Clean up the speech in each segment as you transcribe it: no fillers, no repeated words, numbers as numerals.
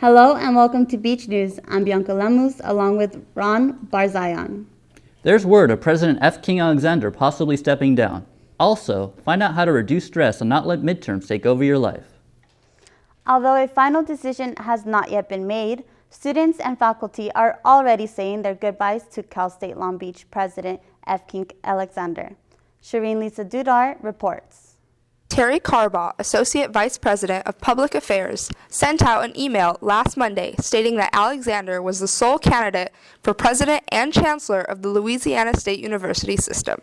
Hello and welcome to Beach News. I'm Bianca Lemus along with Ron Barzayan. There's word of President F. King Alexander possibly stepping down. Also, find out how to reduce stress and not let midterms take over your life. Although a final decision has not yet been made, students and faculty are already saying their goodbyes to Cal State Long Beach President F. King Alexander. Shireen Lisa Dudar reports. Terry Carbaugh, Associate Vice President of Public Affairs, sent out an email last Monday stating that Alexander was the sole candidate for President and Chancellor of the Louisiana State University system.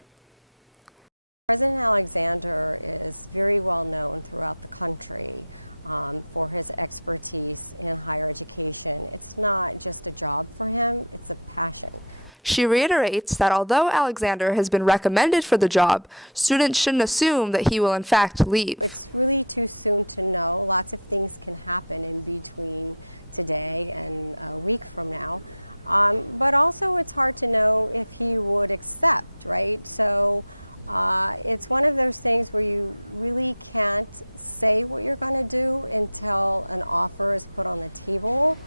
President Alexander is very well known throughout the country for his expertise in higher education. It's not just a job for him, it's a passion. She reiterates that although Alexander has been recommended for the job, students shouldn't assume that he will in fact leave. It's really too soon to know. Lots of things can happen in between today and a week from now. But also it's hard to know if he would accept, right? So it's one of those things where you really can't say what you're going to do until an offer is put on the table.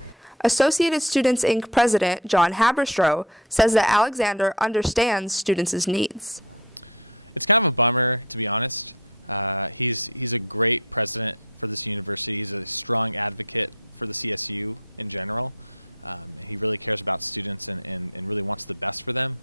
Associated Students Inc. President John Haberstroh says that Alexander understands students' needs. It's kind of a bummer, to be honest. He's a great president for this university. He's a strong advocate for the CSU in general. He really cares about students and really wants the best for them.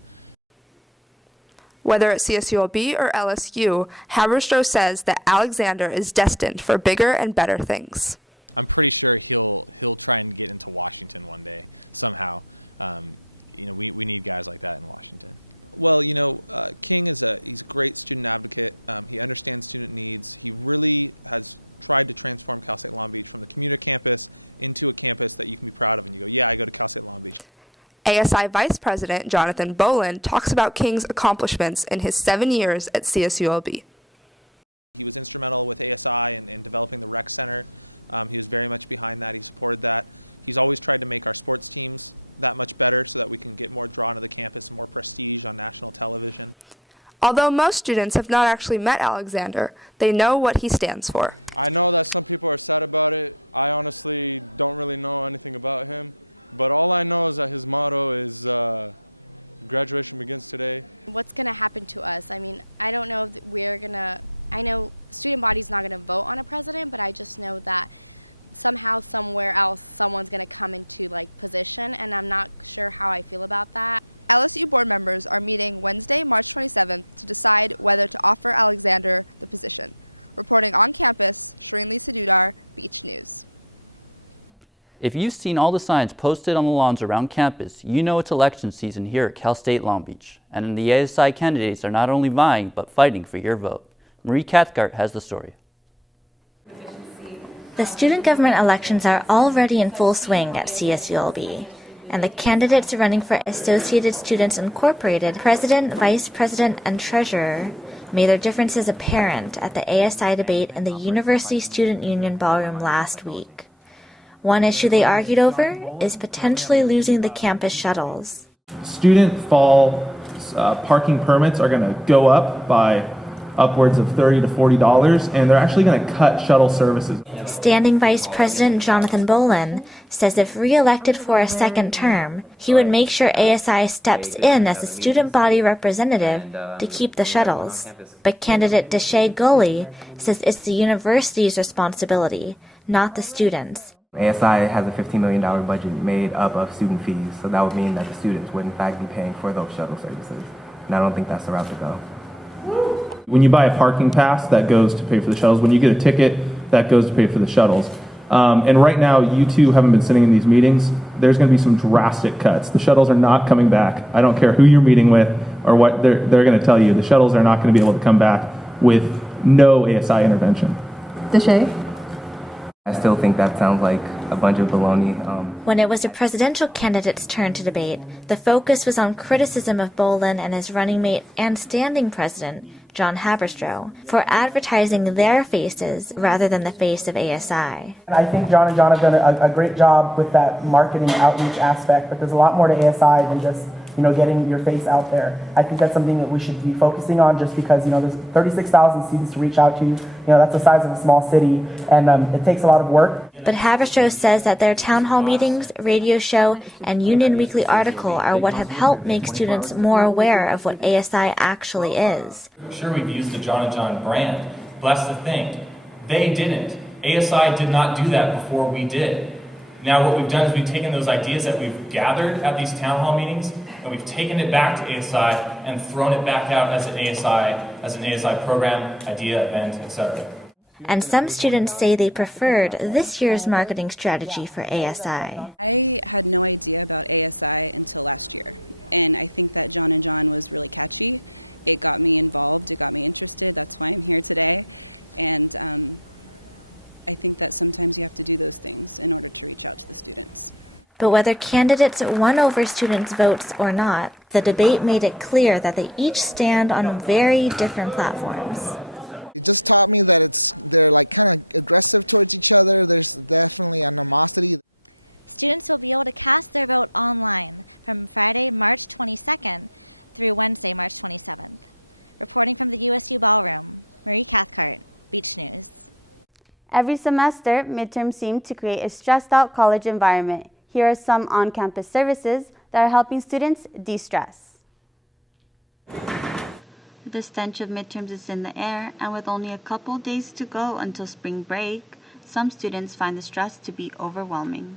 Whether at CSULB or LSU, Haberstroh says that Alexander is destined for bigger and better things. I'm pretty sure he'll try and get into Washington one day somehow. We need guys like that in Washington. Well, King he's a great student advocate. He understands student needs. He really has tried to transform Cal State Long Beach from the commuter campus into a campus that you can be proud of and you go, yeah, I go to Cal State Long Beach. ASI Vice President Jonathan Boland talks about King's accomplishments in his 7 years at CSULB. He was instrumental with ASI in developing the rec center. He was very much behind that. He supported that. He's always tried to make our sports teams that much better so that we can get more drawn to the campus and more prestige on national television. Although most students have not actually met Alexander, they know what he stands for. I know that some people are sad about it. I honestly don't really know anything about him. But all I know is that his motto is graduation begins today. What's going to happen to us? I mean, I don't know if I know the student body's not going to vote on a president, but I just know that somehow, somewhere else, someone's going to come into position, and I'm not sure how I feel about that. LSU board members are meeting Wednesday, March 27th to decide whether to offer Alexander the position. Reporting on campus, Shireen Lisa Dudar, Beach News. If you've seen all the signs posted on the lawns around campus, you know it's election season here at Cal State Long Beach. And the ASI candidates are not only vying, but fighting for your vote. Marie Cathcart has the story. The student government elections are already in full swing at CSULB, and the candidates running for Associated Students Incorporated, president, vice president, and treasurer, made their differences apparent at the ASI debate in the University Student Union Ballroom last week. One issue they argued over is potentially losing the campus shuttles. Student fall parking permits are going to go up by upwards of $30 to $40, and they're actually going to cut shuttle services. Standing Vice President Jonathan Boland says if re-elected for a second term, he would make sure ASI steps in as a student body representative to keep the shuttles. But candidate Deshae Gully says it's the university's responsibility, not the students. ASI has a $15 million budget made up of student fees, so that would mean that the students would in fact be paying for those shuttle services. And I don't think that's the route to go. When you buy a parking pass, that goes to pay for the shuttles. When you get a ticket, that goes to pay for the shuttles. And right now, you two haven't been sitting in these meetings. There's going to be some drastic cuts. The shuttles are not coming back. I don't care who you're meeting with or what they're going to tell you. The shuttles are not going to be able to come back with no ASI intervention. Deshae? I still think that sounds like a bunch of baloney. When it was the presidential candidate's turn to debate, the focus was on criticism of Boland and his running mate and standing president, John Haberstroh, for advertising their faces rather than the face of ASI. I think John and John have done a great job with that marketing outreach aspect, but there's a lot more to ASI than just getting your face out there. I think that's something that we should be focusing on just because, there's 36,000 students to reach out to. That's the size of a small city, and it takes a lot of work. But Haberstroh says that their town hall meetings, radio show, and Union Weekly article are what have helped make students more aware of what ASI actually is. Sure, we've used the John and John brand, but that's the thing. They didn't. ASI did not do that before we did. Now what we've done is we've taken those ideas that we've gathered at these town hall meetings and we've taken it back to ASI and thrown it back out as an ASI program, idea, event, etc. And some students say they preferred this year's marketing strategy for ASI. I had no idea about ASI until last year, and I think that John and John was really catchy. It got me involved, it got me interested, that's why I'm here today, and I think that sometimes you have to do those things in order to reach out to the students. But whether candidates won over students' votes or not, the debate made it clear that they each stand on very different platforms. It just taught me that they're like kind of aggressive towards each other. There's definitely animosity. Students will be able to cast their vote online from Friday, March 22nd through Wednesday, March 27th. Reporting from the USU Ballroom, Marie Cathcart, Beach News. Every semester, midterms seem to create a stressed-out college environment. Here are some on-campus services that are helping students de-stress. The stench of midterms is in the air, and with only a couple days to go until spring break, some students find the stress to be overwhelming.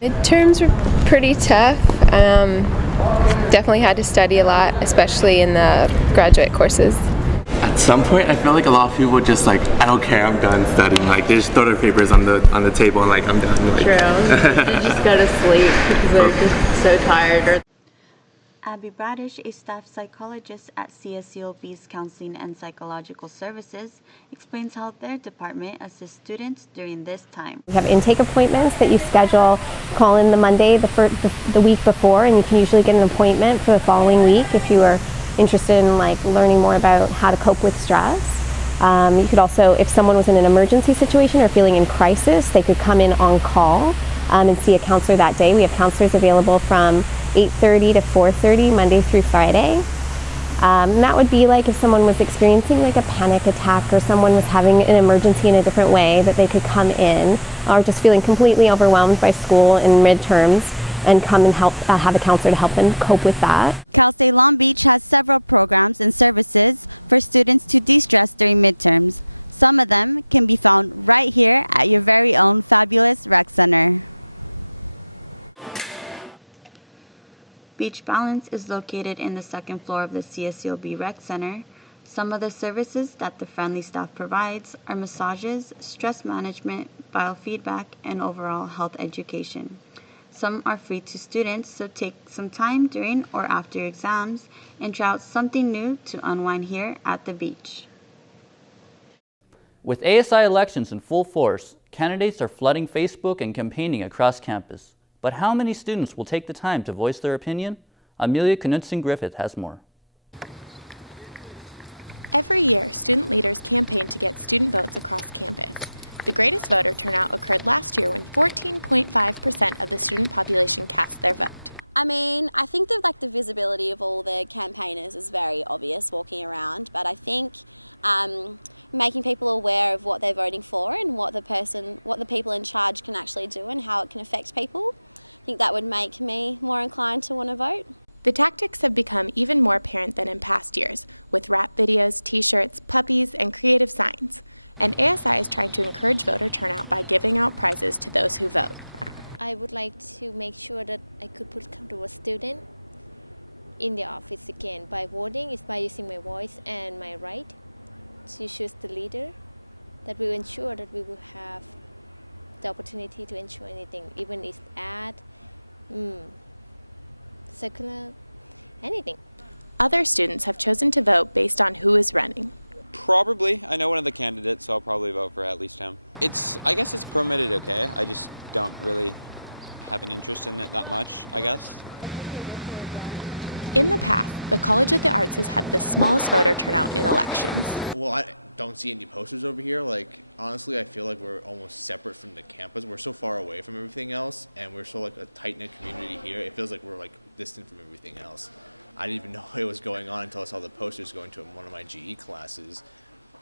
Midterms were pretty tough. Definitely had to study a lot, especially in the graduate courses. At some point, I feel like a lot of people just like, I don't care, I'm done studying. Like they just throw their papers on the table and like, I'm done. Like, true. They just go to sleep because they're just so tired. Abby Bradish, a staff psychologist at CSULB's Counseling and Psychological Services, explains how their department assists students during this time. We have intake appointments that you schedule, call in the Monday the week before, and you can usually get an appointment for the following week if you are interested in like learning more about how to cope with stress. You could also, if someone was in an emergency situation or feeling in crisis, they could come in on call and see a counselor that day. We have counselors available from 8:30 to 4:30 Monday through Friday. And that would be like if someone was experiencing like a panic attack or someone was having an emergency in a different way, that they could come in, or just feeling completely overwhelmed by school and midterms and come and help have a counselor to help them cope with that. Cal State Long Beach has several programs and services for students to de-stress during midterms. Some of them can be found right here at your very own fabulous rec center. Beach Balance is located in the second floor of the CSULB Rec Center. Some of the services that the friendly staff provides are massages, stress management, biofeedback, and overall health education. Some are free to students, so take some time during or after your exams and try out something new to unwind here at the beach. With ASI elections in full force, candidates are flooding Facebook and campaigning across campus. But how many students will take the time to voice their opinion? Amelia Knudsen-Griffith has more. Every year, student leaders campaign to get student votes across campus. The greatest voter turnout occurred last year when 14.5% of the student population cast their vote. I mean, I think that the visibility of all the campaigners is very obvious walking around, but I think making people aware of what they're voting for and what the people in charge can actually do and how it can affect people, I think that would make me more inclined to want to vote. The tactics have become even more apparent than in past years, with rap videos, t-shirts, puppies, and creative signs. And ASI is trying to encourage voter turnout by giving out prizes to those who vote. I would like to make sure that I could come to a student in the office again. By voting is by using my voice and my right to choose the leader that will ensure that we will have the opportunity to ensure anything, even if ad, circular, anything. Other students have chosen to vote based on who is running. Probably. I know one of the candidates, so I'll probably vote for at least him. I guess it's permitted okay. I just don't really have an interest in it that much, I guess. In the past, the College of the Arts has had the smallest voter turnout in elections. Well, I don't see any posters over here. Like, honestly, I feel like we're almost separate from the campus. We're so far away from everything else, and we're so like a tight-knit community here. It feels like we're like distant from everything else. I didn't even know it was going on until I saw the posters going to one of my GE classes.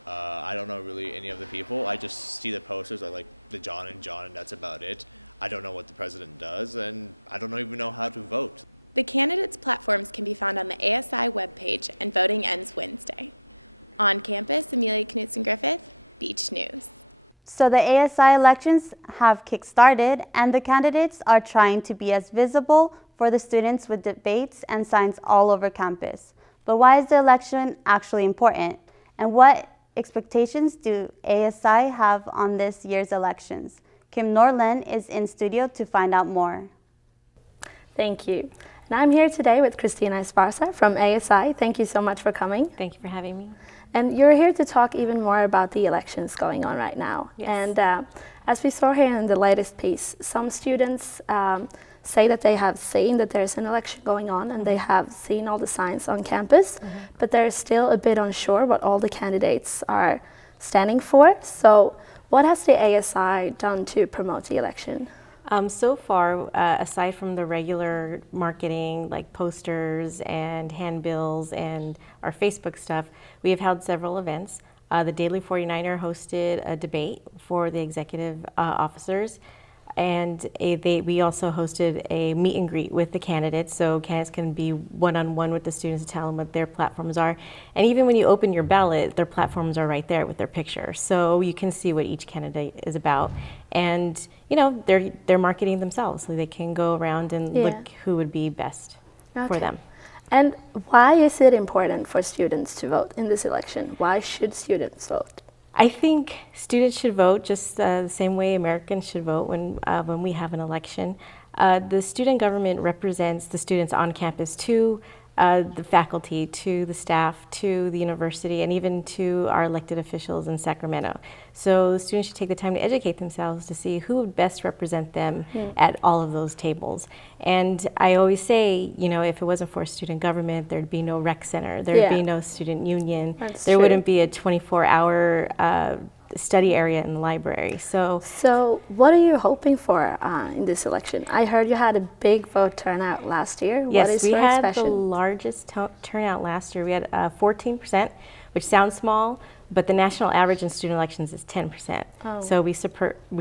I don't know really any of the people. I just see the posters. I like the John and that's about it. I don't know what the president does, and I don't even know how to vote. The candidates' platforms can be found on the ASI webpage, and voting ends Wednesday. On campus, Amelia Knutson-Griffith, Beach News. So the ASI elections have kick-started, and the candidates are trying to be as visible for the students with debates and signs all over campus. But why is the election actually important? And what expectations do ASI have on this year's elections? Kim Norland is in studio to find out more. Thank you. And I'm here today with Christina Esparza from ASI. Thank you so much for coming. Thank you for having me. And you're here to talk even more about the elections going on right now. Yes. And as we saw here in the latest piece, some students say that they have seen that there's an election going on and they have seen all the signs on campus, but they're still a bit unsure what all the candidates are standing for. So what has the ASI done to promote the election? So far, aside from the regular marketing like posters and handbills and our Facebook stuff, we have held several events. The Daily 49er hosted a debate for the executive officers, and we also hosted a meet and greet with the candidates, so candidates can be one-on-one with the students to tell them what their platforms are. And even when you open your ballot, their platforms are right there with their picture, so you can see what each candidate is about. And you know, they're marketing themselves, so they can go around and look who would be best for them. And why is it important for students to vote in this election? Why should students vote? I think students should vote just the same way Americans should vote when we have an election. The student government represents the students on campus to the faculty, to the staff, to the university, and even to our elected officials in Sacramento. So the students should take the time to educate themselves to see who would best represent them at all of those tables. And I always say, you know, if it wasn't for student government, there'd be no rec center, there'd be no student union, there wouldn't be a 24-hour study area in the library. So what are you hoping for in this election? I heard you had a big vote turnout last year. Yes, what is we had special? the largest turnout last year. We had 14%, which sounds small, but the national average in student elections is 10%. Oh. So we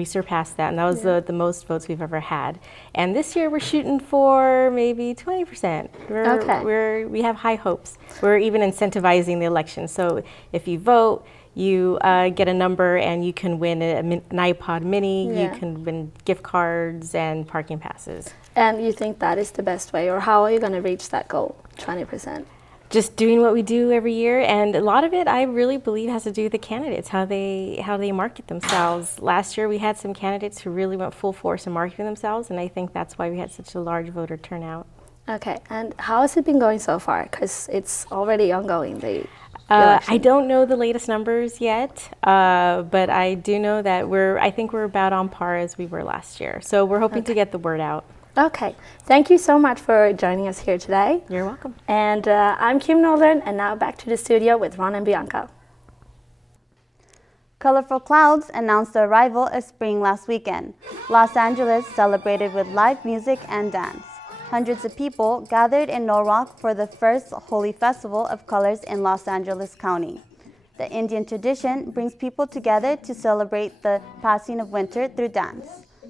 surpassed that, and that was the most votes we've ever had. And this year we're shooting for maybe 20%. We have high hopes. We're even incentivizing the election. So if you vote, you get a number and you can win an iPod mini, you can win gift cards and parking passes. And you think that is the best way, or how are you going to reach that goal, 20%? Just doing what we do every year, and a lot of it I really believe has to do with the candidates, how they market themselves. Last year we had some candidates who really went full force in marketing themselves, and I think that's why we had such a large voter turnout. Okay, and how has it been going so far? Because it's already ongoing, the I don't know the latest numbers yet, but I do know that I think we're about on par as we were last year. So we're hoping to get the word out. Okay, thank you so much for joining us here today. You're welcome. And I'm Kim Nolan, and now back to the studio with Ron and Bianca. Colorful clouds announced the arrival of spring last weekend. Los Angeles celebrated with live music and dance. Hundreds of people gathered in Norwalk for the first Holy Festival of Colors in Los Angeles County. The Indian tradition brings people together to celebrate the passing of winter through dance.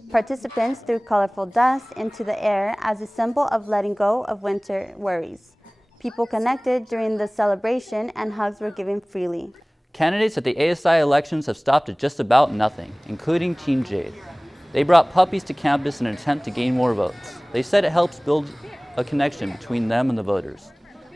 Participants threw colorful dust into the air as a symbol of letting go of winter worries. People connected during the celebration and hugs were given freely. Candidates at the ASI elections have stopped at just about nothing, including Team Jade. They brought puppies to campus in an attempt to gain more votes. They said it helps build a connection between them and the voters.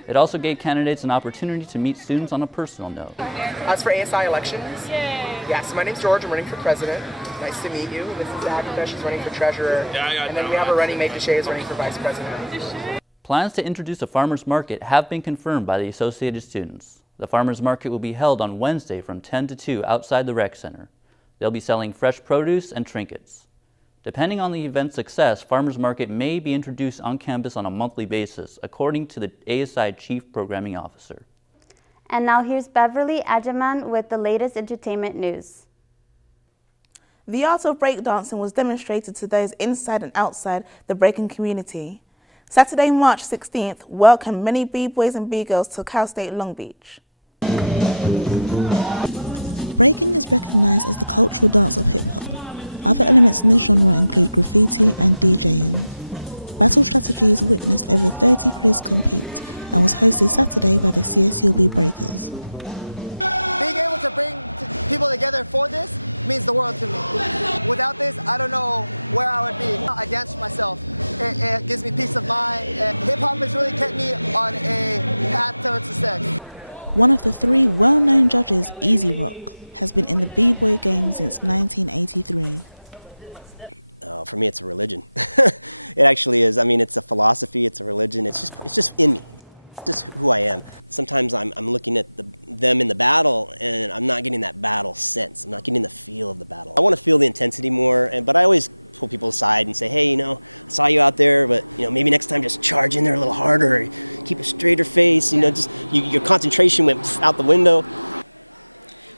It also gave candidates an opportunity to meet students on a personal note. As for ASI elections, yes, my name's George, I'm running for president. Nice to meet you. This is Agatha, she's running for treasurer. And then we have our running mate, Deshay, is running for vice president. Plans to introduce a farmer's market have been confirmed by the Associated Students. The farmer's market will be held on Wednesday from 10 to 2 outside the rec center. They'll be selling fresh produce and trinkets. Depending on the event's success, farmer's market may be introduced on campus on a monthly basis, according to the ASI Chief Programming Officer. And now here's Beverly Ajaman with the latest entertainment news. The art of breakdancing was demonstrated to those inside and outside the breaking community. Saturday, March 16th, welcomed many b-boys and b-girls to Cal State Long Beach. Breaking is recognized as the cultural dance of hip-hop. Other elements in the genre include graffiti and DJing. Battle Strategies witnessed over 30 crews compete and was hosted Saturday by the CSULB Breakers. Being able to bring people together for this means the world to me. Without this, I don't know where I would be. I dance for myself. It gives me peace of mind, and hip-hop has really kept me on a path towards success. One of the 3 well-known judges, Easy Rock, has been in the B-Boy game since 1983. For me, it's a religion. It actually is. I mean, it's a philosophy, it's a religion, it's just in me. Just who I am. Sometimes I'm looking at them in the battle, and I'm not getting that battle sense. I'm not getting the feel of the battle. I want to feel the intensity more, but I always pull people aside and say, hey, I saw you out there, but maybe next time just charge in there a little harder, keep a straighter face. Your concentration went out the window.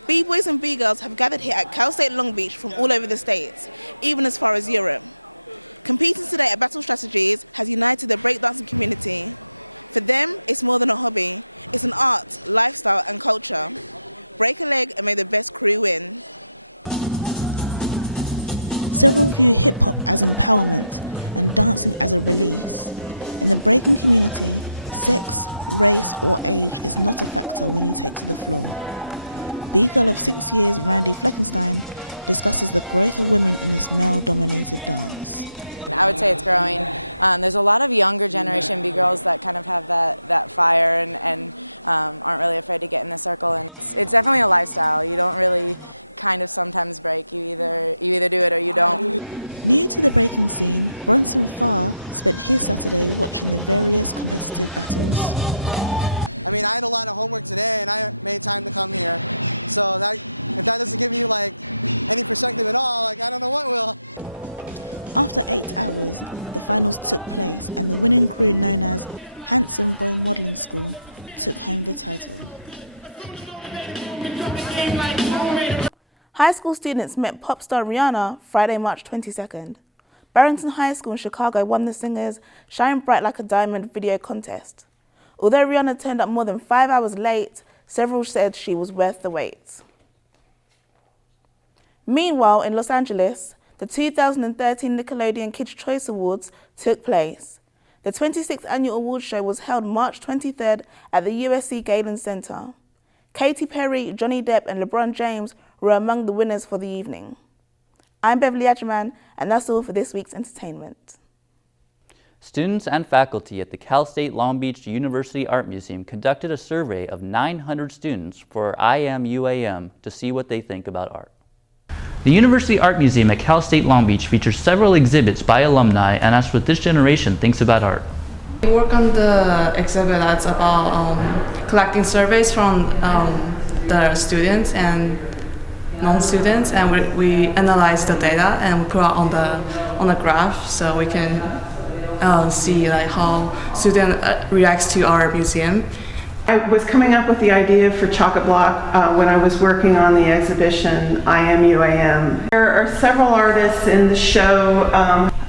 B-boys and B-girls have gathered here at Cal State Long Beach from all over the States, even as far as Europe. Competing today at Battle Strategies has united the breakdancing community. For them, it's more than a hobby. It's an art, lifestyle and culture. Break a leg and may the best crew win. Several view hip-hop as empowerment and dancing as a release. In the breaking community, sex, race or age is not a factor when you take to the floor. B-girl of 6 years, Randy Fleckenstein, discusses the growth of women in this male-dominated dance. I would say it's growing. There's a lot of younger generation B-girls that kind of have that fire and aren't really afraid to get in the circle. And it's definitely a lifestyle. You don't really kind of sometimes break. You either do it or you don't. New to the breaking scene, Bronson Farr spent his Saturday watching the various competitive battles. I mean, I had a lot of homework today, and I made time to come here. So if that doesn't give you any perspective at all, I don't know what will. After 8 hours, the finals took place and the winning crew known as Handsome Boy Modelling School took home the title. High school students met pop star Rihanna Friday, March 22nd. Barrington High School in Chicago won the singer's Shine Bright Like a Diamond video contest. Although Rihanna turned up more than 5 hours late, several said she was worth the wait. Meanwhile, in Los Angeles, the 2013 Nickelodeon Kids' Choice Awards took place. The 26th annual awards show was held March 23rd at the USC Galen Center. Katy Perry, Johnny Depp and LeBron James were among the winners for the evening. I'm Beverly Adjaman, and that's all for this week's entertainment. Students and faculty at the Cal State Long Beach University Art Museum conducted a survey of 900 students for IMUAM to see what they think about art. The University Art Museum at Cal State Long Beach features several exhibits by alumni and asks what this generation thinks about art. We work on the exhibit that's about collecting surveys from the students and non-students, and we analyze the data and we put it on the graph so we can see how student reacts to our museum. I was coming up with the idea for Chocolate Block when I was working on the exhibition IMUAM. There are several artists in the show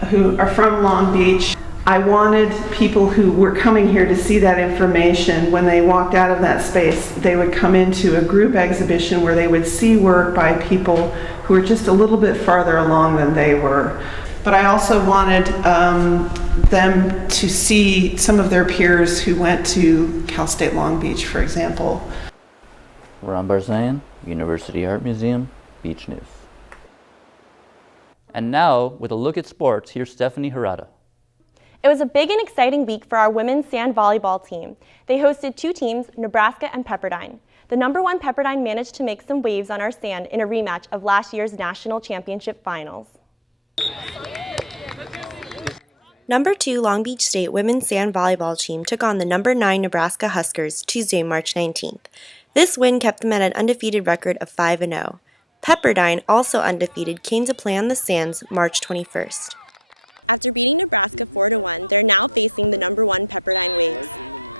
who are from Long Beach. I wanted people who were coming here to see that information, when they walked out of that space, they would come into a group exhibition where they would see work by people who were just a little bit farther along than they were. But I also wanted them to see some of their peers who went to Cal State Long Beach, for example. Ron Barzayan, University Art Museum, Beach News. And now, with a look at sports, here's Stephanie Harada. It was a big and exciting week for our women's sand volleyball team. They hosted 2 teams, Nebraska and Pepperdine. The #1 Pepperdine managed to make some waves on our sand in a rematch of last year's national championship finals. #2 Long Beach State women's sand volleyball team took on the #9 Nebraska Huskers Tuesday, March 19th. This win kept them at an undefeated record of 5-0. Pepperdine, also undefeated, came to play on the sands March 21st. After beating Nebraska 4-1, they're now facing the #1 Pepperdine Waves.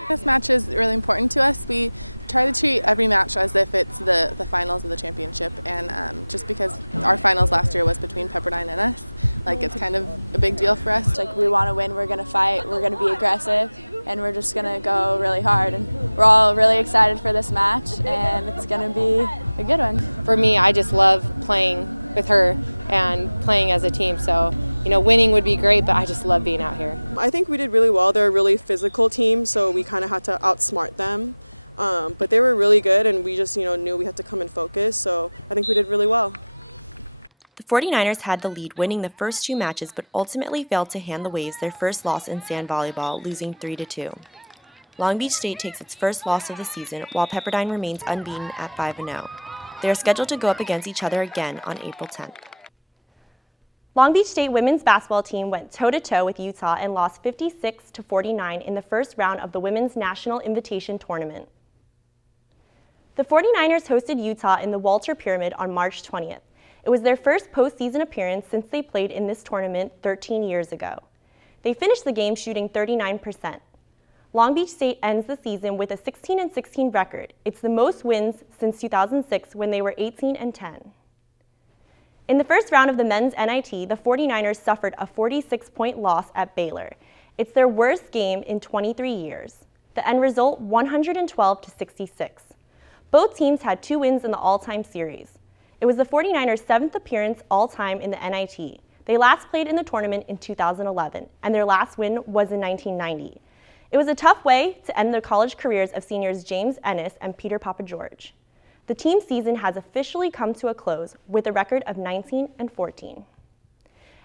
This match is really important to us. We try to treat every match as if it's the finals of the championship, and just because our finals last year was between Pepperdine and us, it's kind of a big deal for us. We want to win, we're going to fight, we're going to be aggressive, and we're just going to go really hard. And we're all really excited for this match, and it's going to be a good one. For me, I just love playing with her and playing as a team. So, winning would be great, but I just love being out here. I think we did really well. They're a really physical team, so we kind of had to outsmart them. But they were really good, and we just, knew we had to come and focus. So I think we did really well. The 49ers had the lead winning the first 2 matches, but ultimately failed to hand the Waves their first loss in sand volleyball, losing 3-2. Long Beach State takes its first loss of the season, while Pepperdine remains unbeaten at 5-0. They are scheduled to go up against each other again on April 10th. Long Beach State women's basketball team went toe-to-toe with Utah and lost 56-49 in the first round of the Women's National Invitation Tournament. The 49ers hosted Utah in the Walter Pyramid on March 20th. It was their first postseason appearance since they played in this tournament 13 years ago. They finished the game shooting 39%. Long Beach State ends the season with a 16-16 record. It's the most wins since 2006 when they were 18-10. In the first round of the men's NIT, the 49ers suffered a 46-point loss at Baylor. It's their worst game in 23 years. The end result, 112-66. Both teams had 2 wins in the all-time series. It was the 49ers' 7th appearance all-time in the NIT. They last played in the tournament in 2011, and their last win was in 1990. It was a tough way to end the college careers of seniors James Ennis and Peter Papageorge. The team season has officially come to a close with a record of 19-14.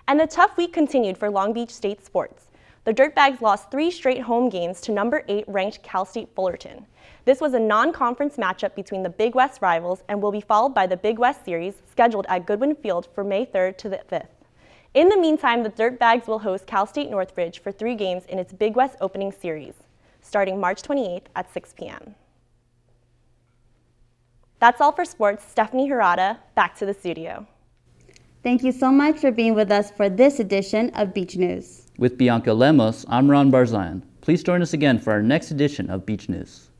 And the tough week continued for Long Beach State sports. The Dirtbags lost 3 straight home games to number 8 ranked Cal State Fullerton. This was a non-conference matchup between the Big West rivals and will be followed by the Big West Series scheduled at Goodwin Field for May 3rd to the 5th. In the meantime, the Dirtbags will host Cal State Northridge for 3 games in its Big West opening series, starting March 28th at 6 p.m. That's all for sports. Stephanie Hirata, back to the studio. Thank you so much for being with us for this edition of Beach News. With Bianca Lemos, I'm Ron Barzan. Please join us again for our next edition of Beach News.